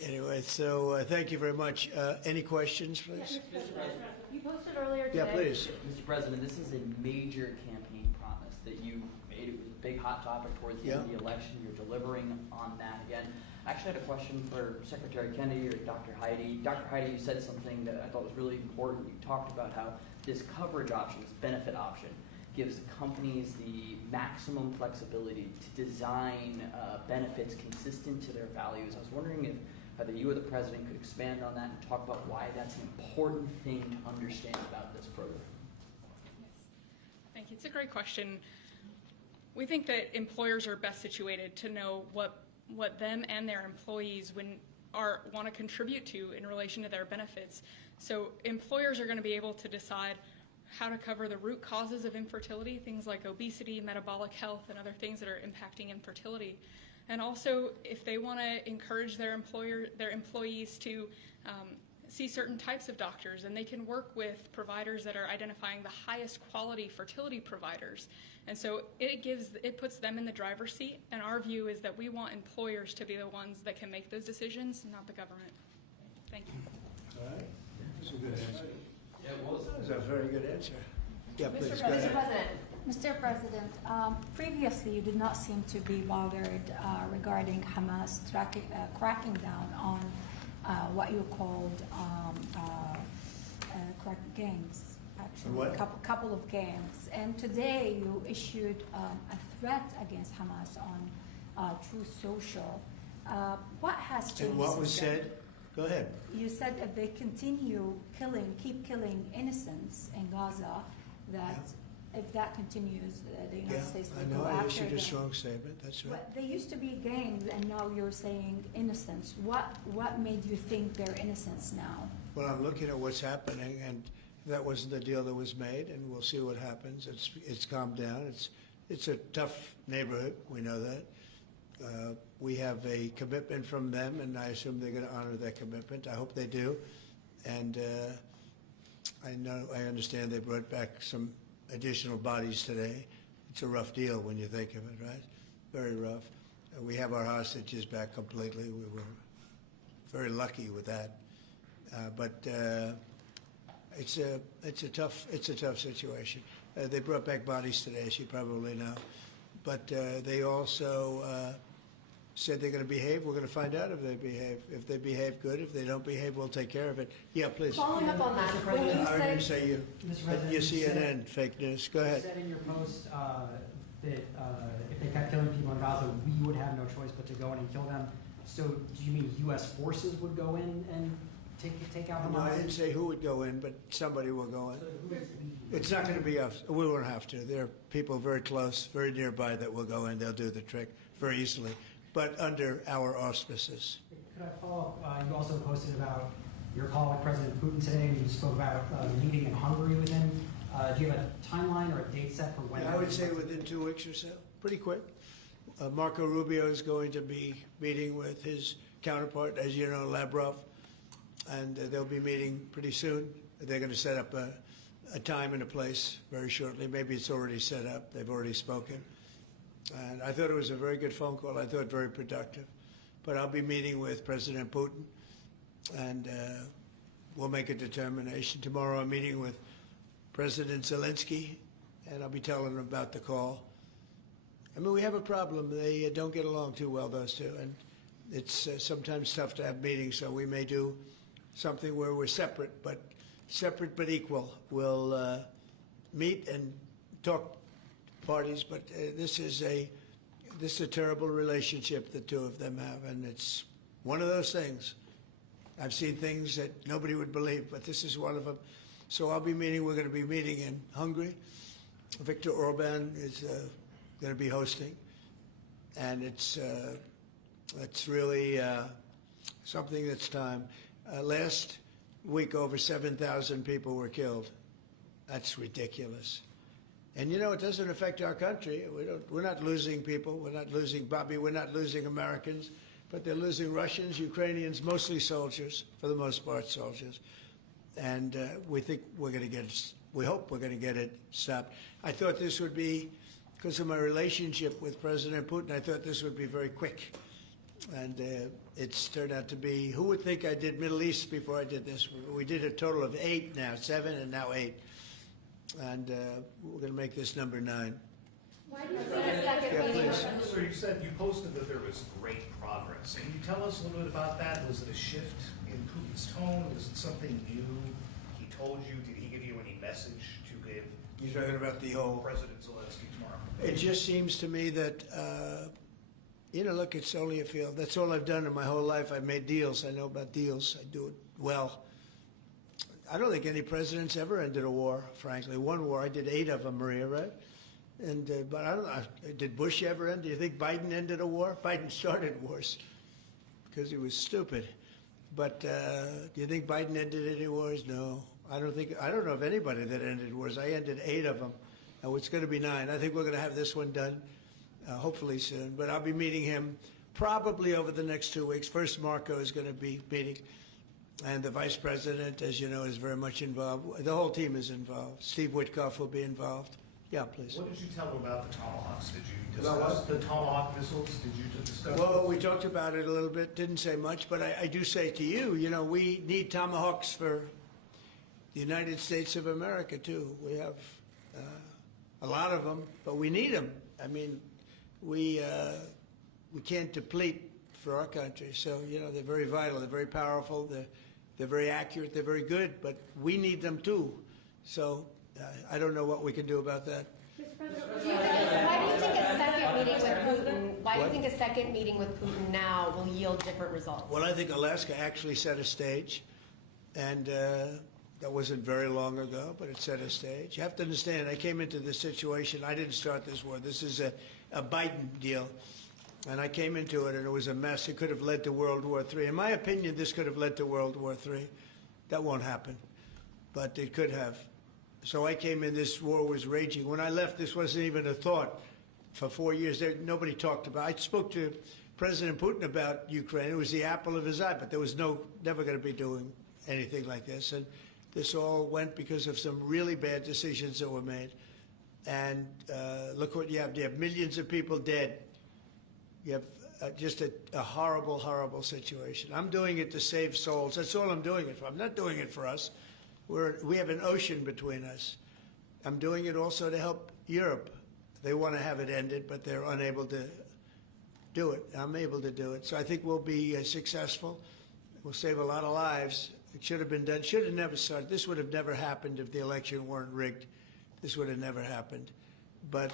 Anyway, so thank you very much. Any questions, please? Mr. President, you posted earlier today. Yeah, please. Mr. President, this is a major campaign promise that you made. It was a big hot topic towards the end of the election. You're delivering on that again. I actually had a question for Secretary Kennedy or Dr. Heidi. Dr. Heidi, you said something that I thought was really important. You talked about how this coverage option, this benefit option, gives companies the maximum flexibility to design benefits consistent to their values. I was wondering if either you or the President could expand on that and talk about why that's an important thing to understand about this program. Thank you. It's a great question. We think that employers are best situated to know what them and their employees want to contribute to in relation to their benefits. So employers are going to be able to decide how to cover the root causes of infertility, things like obesity, metabolic health, and other things that are impacting infertility. And also, if they want to encourage their employees to see certain types of doctors, and they can work with providers that are identifying the highest quality fertility providers. And so it puts them in the driver's seat. And our view is that we want employers to be the ones that can make those decisions, not the government. Thank you. All right. That's a good answer. Yeah, it was. That's a very good answer. Yeah, please, Mr. go ahead. President. Mr. President, previously you did not seem to be bothered regarding Hamas cracking down on what you called gangs, actually, What? couple of gangs. And today you issued a threat against Hamas on Truth Social. What has changed? And what was since then? said? Go ahead. You said if they continue keep killing innocents in Gaza, that if that continues, the United States I will know. go I after issued them. a strong statement. That's right. But they used to be gangs, and now you're saying innocents. What made you think they're innocents now? Well, I'm looking at what's happening, and that wasn't the deal that was made, and we'll see what happens. It's calmed down. It's a tough neighborhood. We know that. We have a commitment from them, and I assume they're going to honor that commitment. I hope they do. And I understand they brought back some additional bodies today. It's a rough deal when you think of it, right? Very rough. We have our hostages back completely. We were very lucky with that. But it's a tough situation. They brought back bodies today, as you probably know. But they also said they're going to behave. We're going to find out if they behave. If they behave, good. If they don't behave, we'll take care of it. Yeah, please. Following up on that, when you I didn't said, say you. Mr. President, You you CNN, fake news. Go ahead. You said in your post that if they kept killing people in Gaza, we would have no choice but to go in and kill them. So do you mean U.S. forces would go in and take out Hamas? No, I didn't say who would go in, but somebody will go in. So who is leading? It's not going to be us. We won't have to. There are people very close, very nearby that will go in. They'll do the trick very easily, but under our auspices. Could I follow up? You also posted about your call with President Putin today, and you spoke about the meeting in Hungary with him. Do you have a timeline or a date set for when? I would say within 2 weeks or so, pretty quick. Marco Rubio is going to be meeting with his counterpart, as you know, Lavrov, and they'll be meeting pretty soon. They're going to set up a time and a place very shortly. Maybe it's already set up. They've already spoken. And I thought it was a very good phone call. I thought very productive. But I'll be meeting with President Putin, and we'll make a determination. Tomorrow I'm meeting with President Zelensky, and I'll be telling him about the call. I mean, we have a problem. They don't get along too well, those two, and it's sometimes tough to have meetings, so we may do something where we're separate but equal. We'll meet and talk parties, but this is a terrible relationship the two of them have, and it's one of those things. I've seen things that nobody would believe, but this is one of them. So we're going to be meeting in Hungary. Viktor Orban is going to be hosting, and it's really something that's time. Last week, over 7,000 people were killed. That's ridiculous. And you know, it doesn't affect our country. We're not losing people. We're not losing Bobby. We're not losing Americans, but they're losing Russians, Ukrainians, mostly soldiers, for the most part, soldiers. And we think we're going to get it. We hope we're going to get it stopped. I thought this would be, because of my relationship with President Putin, I thought this would be very quick. And it's turned out to be, who would think I did Middle East before I did this? We did a total of 8 now, 7 and now 8. And we're going to make this number 9. why do you think a second meeting? So you said you posted that there was great progress. Can you tell us a little bit about that? Was it a shift in Putin's tone? Was it something new he told you? Did he give you any message to give? You're talking about the whole President Zelensky tomorrow. It just seems to me that, you know, look, it's only a field. That's all I've done in my whole life. I've made deals. I know about deals. I do it well. I don't think any president's ever ended a war, frankly. One war, I did 8 of them, Maria, right? And but I don't know, did Bush ever end? Do you think Biden ended a war? Biden started wars because he was stupid. But do you think Biden ended any wars? No. I don't know of anybody that ended wars. I ended 8 of them. Now it's going to be 9. I think we're going to have this one done, hopefully soon. But I'll be meeting him probably over the next 2 weeks. First, Marco is going to be meeting. And the vice president, as you know, is very much involved. The whole team is involved. Steve Witkoff will be involved. Yeah, please. What did you tell him about the Tomahawks? Did you About discuss the Tomahawk missiles? Did you discuss? Well, we talked about it a little bit. Didn't say much, but I do say to you, you know, we need Tomahawks for the United States of America, too. We have a lot of them, but we need them. I mean, we can't deplete for our country. So, you know, they're very vital. They're very powerful. They're very accurate. They're very good, but we need them, too. So I don't know what we can do about that. Why do you think a second meeting with Putin? Why do you think a second meeting with Putin now will yield different results? Well, I think Alaska actually set a stage, and that wasn't very long ago, but it set a stage. You have to understand, I came into this situation. I didn't start this war. This is a Biden deal, and I came into it, and it was a mess. It could have led to World War III. In my opinion, this could have led to World War III. That won't happen, but it could have. So I came in, this war was raging. When I left, this wasn't even a thought. For 4 years, nobody talked about it. I spoke to President Putin about Ukraine. It was the apple of his eye, but there was never going to be doing anything like this. And this all went because of some really bad decisions that were made. And look what you have. You have millions of people dead. You have just a horrible, horrible situation. I'm doing it to save souls. That's all I'm doing it for. I'm not doing it for us. We have an ocean between us. I'm doing it also to help Europe. They want to have it ended, but they're unable to do it. I'm able to do it. So I think we'll be successful. We'll save a lot of lives. It should have been done. Should have never started. This would have never happened if the election weren't rigged. This would have never happened. But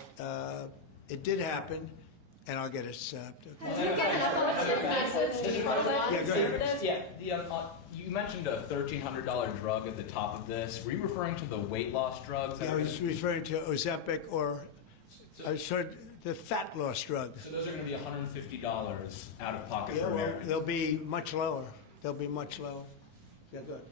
it did happen, and I'll get it stopped. Okay. Yeah, go ahead. Yeah, you mentioned a $1,300 drug at the top of this. Were you referring to the weight loss drugs? Yeah, I was referring to Ozempic or the fat loss drug. So those are going to be $150 out of pocket for Well, Americans. they'll be much lower. They'll be much lower. Yeah, go ahead.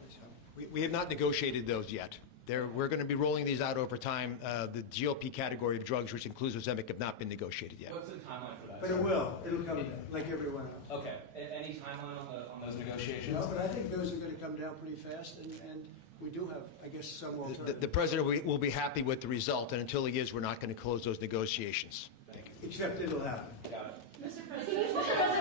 We have not negotiated those yet. We're going to be rolling these out over time. The GLP category of drugs, which includes Ozempic, have not been negotiated yet. What's the timeline for that? But it will. It'll come down, like everyone else. Okay. Any timeline on those negotiations? No, but I think those are going to come down pretty fast, and we do have, I guess, some alternatives. The president will be happy with the result, and until he is, we're not going to close those negotiations. Thank you. Except it'll happen. Got it. Mr. President,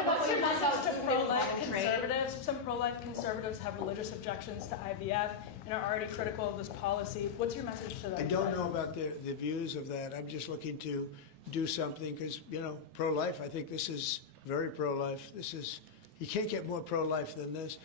what's your message to pro-life conservatives? Some pro-life conservatives have religious objections to IVF and are already critical of this policy. What's your message to them? I don't know about the views of that. I'm just looking to do something because, pro-life, I think this is very pro-life. You can't get more pro-life than this.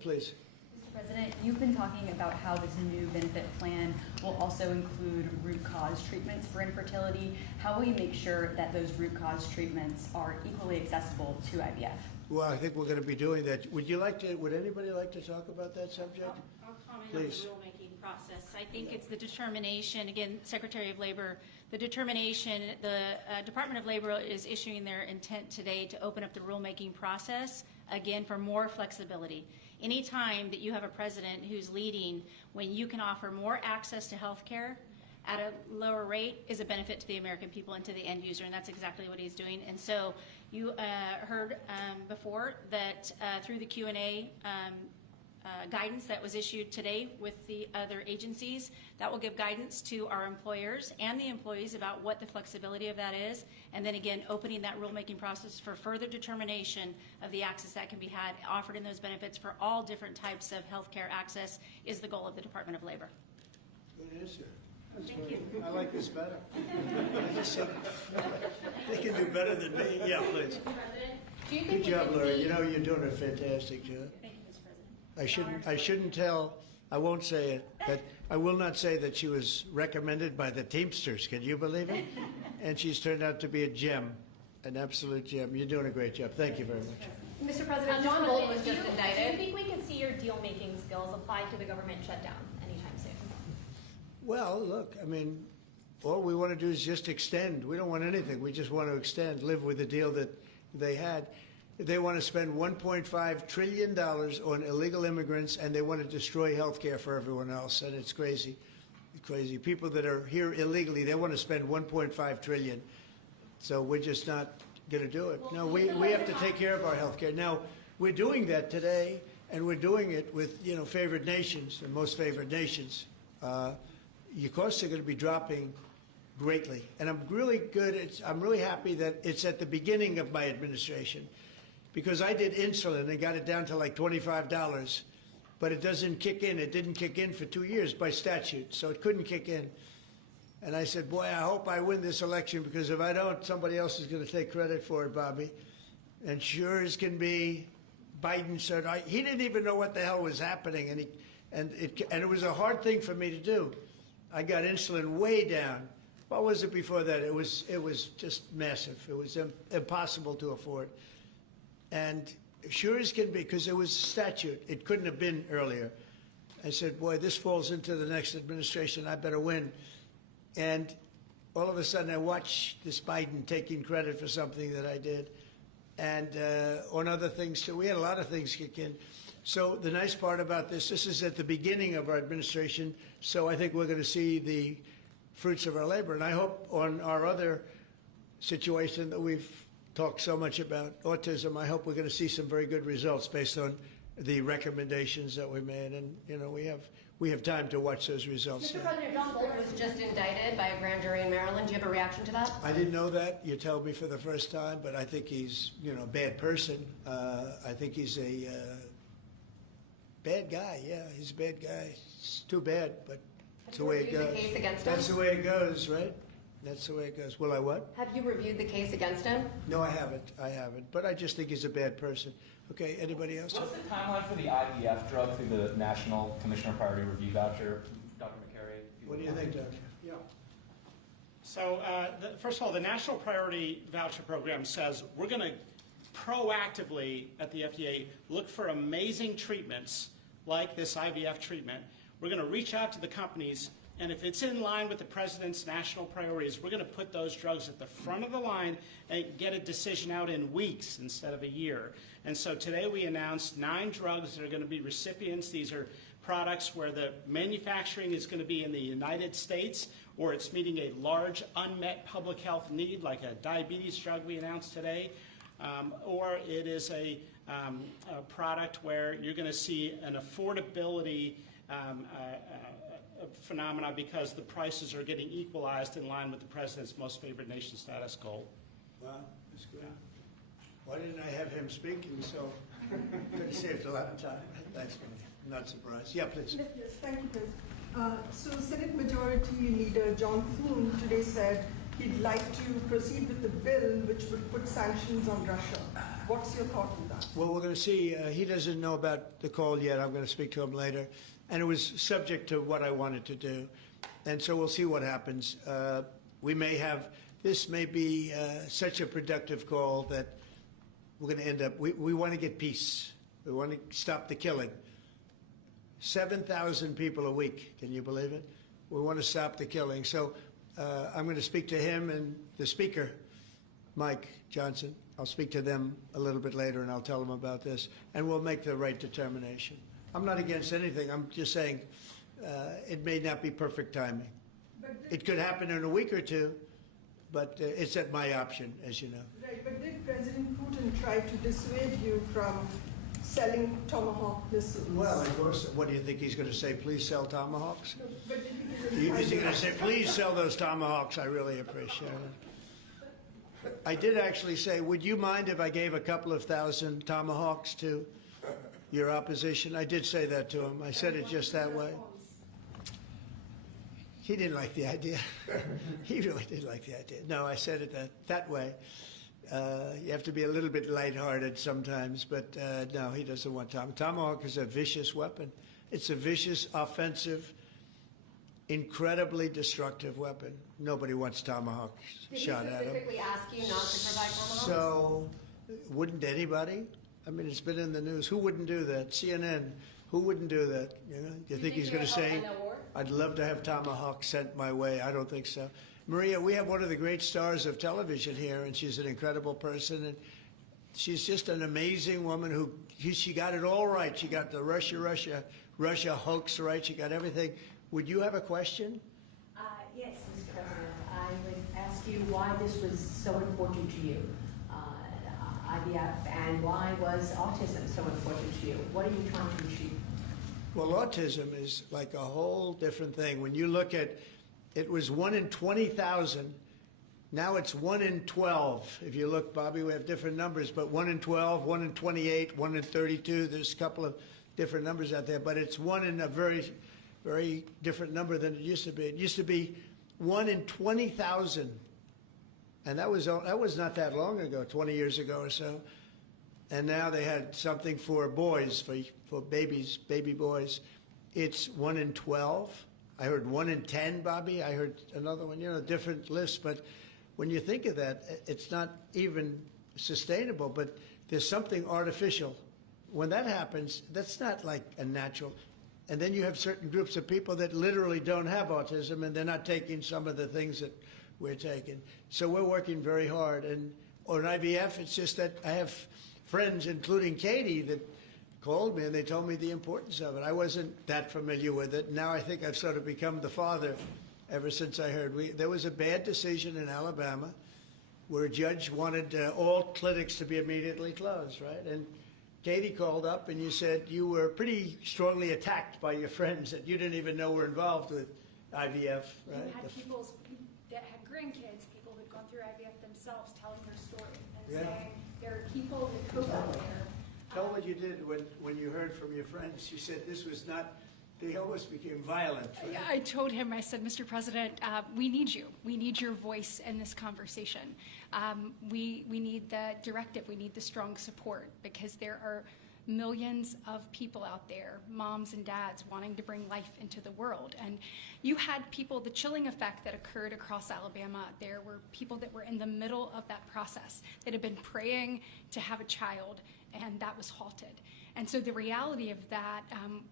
Please. Mr. President, you've been talking about how this new benefit plan will also include root cause treatments for infertility. How will you make sure that those root cause treatments are equally accessible to IVF? Well, I think we're going to be doing that. Would anybody like to talk about that subject? I'll comment Please. on the rulemaking process. I think it's the determination, again, Secretary of Labor, the Department of Labor is issuing their intent today to open up the rulemaking process, again, for more flexibility. Anytime that you have a president who's leading when you can offer more access to health care at a lower rate is a benefit to the American people and to the end user, and that's exactly what he's doing. And so you heard before that through the Q&A guidance that was issued today with the other agencies, that will give guidance to our employers and the employees about what the flexibility of that is, and then again opening that rulemaking process for further determination of the access that can be had offered in those benefits for all different types of health care access is the goal of the Department of Labor. Good answer. Thank you. I like this better. They can do better than me. Yeah, please. Good job, Laura. You're doing a fantastic job. Thank you, Mr. President. I shouldn't tell, I won't say it, but I will not say that she was recommended by the Teamsters. Can you believe it? And she's turned out to be a gem, an absolute gem. You're doing a great job. Thank you very much. Mr. President, John Bolton was just do indicted. you think we can see your deal-making skills applied to the government shutdown anytime soon? Well, look, all we want to do is just extend. We don't want anything. We just want to extend, live with the deal that they had. They want to spend $1.5 trillion on illegal immigrants, and they want to destroy health care for everyone else, and it's crazy. Crazy. People that are here illegally, they want to spend $1.5 trillion. So we're just not going to do it. No, we have to take care of our health care. Now, we're doing that today, and we're doing it with, favored nations, the most favored nations. Your costs are going to be dropping greatly. And I'm really happy that it's at the beginning of my administration, because I did insulin and got it down to like $25, but it doesn't kick in. It didn't kick in for 2 years by statute, so it couldn't kick in. And I said, boy, I hope I win this election, because if I don't, somebody else is going to take credit for it, Bobby. And sure as can be, Biden said, he didn't even know what the hell was happening, and it was a hard thing for me to do. I got insulin way down. What was it before that? It was just massive. It was impossible to afford. And sure as can be, because it was statute, it couldn't have been earlier. I said, boy, this falls into the next administration. I better win. And all of a sudden, I watched this Biden taking credit for something that I did, and on other things too. We had a lot of things kick in. So the nice part about this is at the beginning of our administration, so I think we're going to see the fruits of our labor. And I hope on our other situation that we've talked so much about, autism, I hope we're going to see some very good results based on the recommendations that we made. And, you know, we have time to watch those results. Mr. President, John Bolton was just indicted by a grand jury in Maryland. Do you have a reaction to that? I didn't know that. You told me for the first time, but I think he's, you know, a bad person. I think he's a bad guy. Yeah, he's a bad guy. It's too bad, but it's the way it goes. Have you reviewed the case against him? That's the way it goes, right? That's the way it goes. Will I what? Have you reviewed the case against him? No, I haven't. I haven't. But I just think he's a bad person. Okay, anybody else? What's the timeline for the IVF drug through the National Commissioner Priority Review Voucher? Dr. McCary? What do you think, Doctor? Yeah. So, first of all, the National Priority Voucher Program says we're going to proactively at the FDA look for amazing treatments like this IVF treatment. We're going to reach out to the companies, and if it's in line with the President's national priorities, we're going to put those drugs at the front of the line and get a decision out in weeks instead of a year. And so today we announced 9 drugs that are going to be recipients. These are products where the manufacturing is going to be in the United States, or it's meeting a large unmet public health need, like a diabetes drug we announced today, or it is a product where you're going to see an affordability phenomena because the prices are getting equalized in line with the President's most favored nation status goal. Wow, that's good. Why didn't I have him speaking? So could have saved a lot of time. Thanks, Manny. I'm not surprised. Yeah, please. Yes, thank you, President. So Senate Majority Leader John Thune today said he'd like to proceed with the bill which would put sanctions on Russia. What's your thought on that? Well, we're going to see. He doesn't know about the call yet. I'm going to speak to him later. And it was subject to what I wanted to do. And so we'll see what happens. We may have, this may be such a productive call that we're going to end up, we want to get peace. We want to stop the killing. 7,000 people a week, can you believe it? We want to stop the killing. So I'm going to speak to him and the speaker, Mike Johnson. I'll speak to them a little bit later and I'll tell them about this. And we'll make the right determination. I'm not against anything. I'm just saying it may not be perfect timing. It could happen in a week or two, but it's at my option, as you know. Right, but did President Putin try to dissuade you from selling Tomahawk missiles? Well, of course. What do you think he's going to say? Please sell Tomahawks? No, but did he Is he going to say, please sell those Tomahawks? I really appreciate it. I did actually say, would you mind if I gave a couple of thousand Tomahawks to your opposition? I did say that to him. I said it just that way. He didn't like the idea. He really didn't like the idea. No, I said it that way. You have to be a little bit lighthearted sometimes, but no, he doesn't want Tomahawk. Tomahawk is a vicious weapon. It's a vicious, offensive, incredibly destructive weapon. Nobody wants Tomahawk shot at him. Did he specifically ask you not to provide Tomahawks? So, wouldn't anybody? I mean, it's been in the news. Who wouldn't do that? CNN. Who wouldn't do that? You know? Do you think he's going to say, "I'd love to have Tomahawk sent my way"? I don't think so. Maria, we have one of the great stars of television here, and she's an incredible person, and she's just an amazing woman who she got it all right. She got the Russia hoax right. She got everything. Would you have a question? Yes, Mr. President. I would ask you why this was so important to you, IVF, and why was autism so important to you? What are you trying to achieve? Well, autism is like a whole different thing. When you look at, it was 1 in 20,000. Now it's 1 in 12. If you look, Bobby, we have different numbers, but 1 in 12, 1 in 28, 1 in 32. There's a couple of different numbers out there, but it's 1 in a very, very different number than it used to be. It used to be 1 in 20,000. And that was not that long ago, 20 years ago or so. And now they had something for boys, for babies, baby boys. It's 1 in 12. I heard 1 in 10, Bobby. I heard another one, different lists. But when you think of that, it's not even sustainable, but there's something artificial. When that happens, that's not like a natural. And then you have certain groups of people that literally don't have autism, and they're not taking some of the things that we're taking. So we're working very hard. And on IVF, it's just that I have friends, including Katie, that called me and they told me the importance of it. I wasn't that familiar with it. Now I think I've sort of become the father ever since I heard. There was a bad decision in Alabama where a judge wanted all clinics to be immediately closed, right? And Katie called up and you said you were pretty strongly attacked by your friends that you didn't even know were involved with IVF, right? You had people that had grandkids, people who'd gone through IVF themselves, telling their story and saying there are people who cope out there. Tell what you did when you heard from your friends. You said this was not, they almost became violent. Right? I told him, I said, Mr. President, we need you. We need your voice in this conversation. We need the directive. We need the strong support because there are millions of people out there, moms and dads, wanting to bring life into the world. And you had people, the chilling effect that occurred across Alabama, there were people that were in the middle of that process that had been praying to have a child, and that was halted. And so the reality of that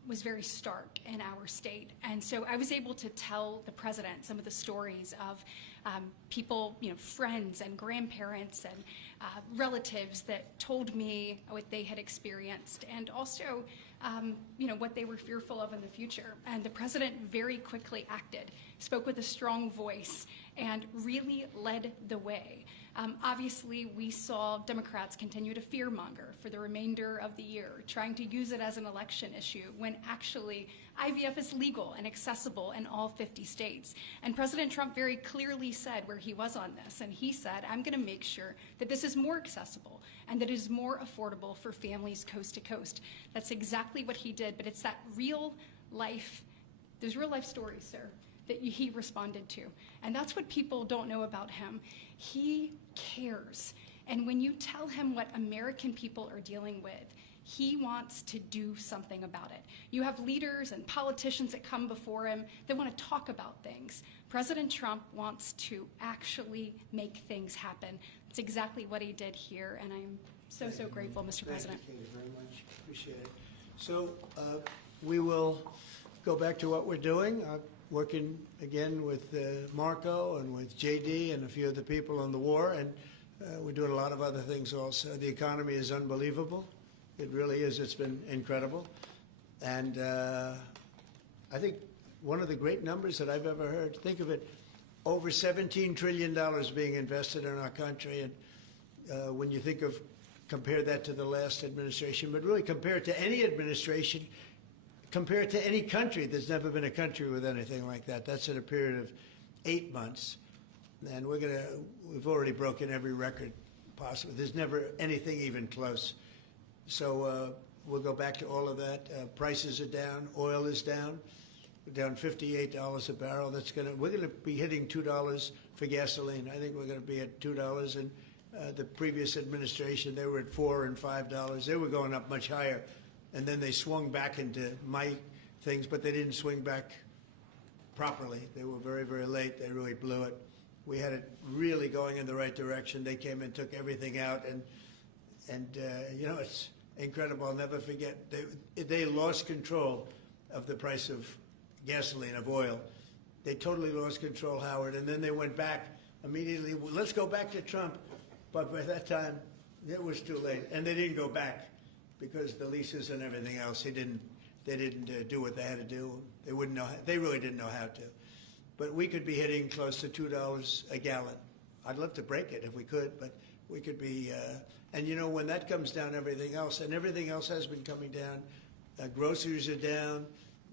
was very stark in our state. And so I was able to tell the president some of the stories of people, friends and grandparents and relatives that told me what they had experienced and also, what they were fearful of in the future. And the president very quickly acted, spoke with a strong voice, and really led the way. Obviously, we saw Democrats continue to fearmonger for the remainder of the year, trying to use it as an election issue when actually IVF is legal and accessible in all 50 states. And President Trump very clearly said where he was on this, and he said, I'm going to make sure that this is more accessible and that it is more affordable for families coast to coast. That's exactly what he did, but it's that real life, those real life stories, sir, that he responded to. And that's what people don't know about him. He cares. And when you tell him what American people are dealing with, he wants to do something about it. You have leaders and politicians that come before him that want to talk about things. President Trump wants to actually make things happen. It's exactly what he did here, and I'm so grateful, Mr. President. Thank you, Katie, very much. Appreciate it. So we will go back to what we're doing. Working again with Marco and with JD and a few of the people on the war, and we're doing a lot of other things also. The economy is unbelievable. It really is. It's been incredible. And I think one of the great numbers that I've ever heard, think of it, over $17 trillion being invested in our country. And when you think of, compare that to the last administration, but really compare it to any administration, compare it to any country. There's never been a country with anything like that. That's in a period of 8 months. And we've already broken every record possible. There's never anything even close. So we'll go back to all of that. Prices are down. Oil is down. We're down $58 a barrel. We're going to be hitting $2 for gasoline. I think we're going to be at $2. And the previous administration, they were at $4 and $5. They were going up much higher. And then they swung back into my things, but they didn't swing back properly. They were very, very late. They really blew it. We had it really going in the right direction. They came and took everything out, and it's incredible. I'll never forget. They lost control of the price of gasoline, of oil. They totally lost control, Howard, and then they went back immediately. Well, let's go back to Trump. But by that time, it was too late, and they didn't go back. Because the leases and everything else, they didn't do what they had to do. They wouldn't know. They really didn't know how to. But we could be hitting close to $2 a gallon. I'd love to break it if we could, but we could be. And when that comes down, everything else has been coming down. Groceries are down.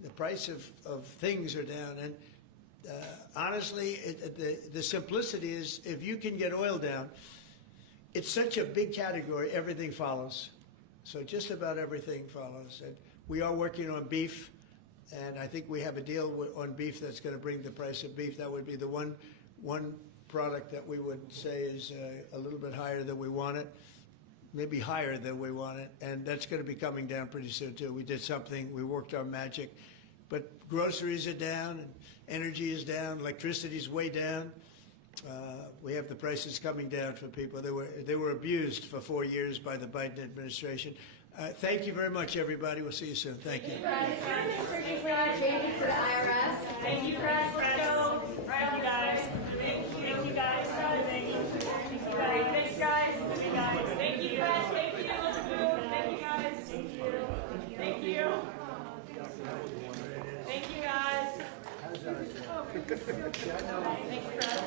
The price of things are down. And honestly, the simplicity is if you can get oil down, it's such a big category. Everything follows. So just about everything follows. And we are working on beef, and I think we have a deal on beef that's going to bring the price of beef. That would be the one product that we would say is a little bit higher than we want it, maybe higher than we want it, and that's going to be coming down pretty soon too. We did something. We worked our magic. But groceries are down, and energy is down, electricity is way down. We have the prices coming down for people. They were abused for 4 years by the Biden administration. Thank you very much, everybody. We'll see you soon. Thank you. Thank you for the IRS. Thank you, Chris. Let's go. Right on, guys. Thank you, guys. Thank you. Thanks, guys. Thank you, guys. Thank you. Thank you, guys. Thank you. Thank you, Brad.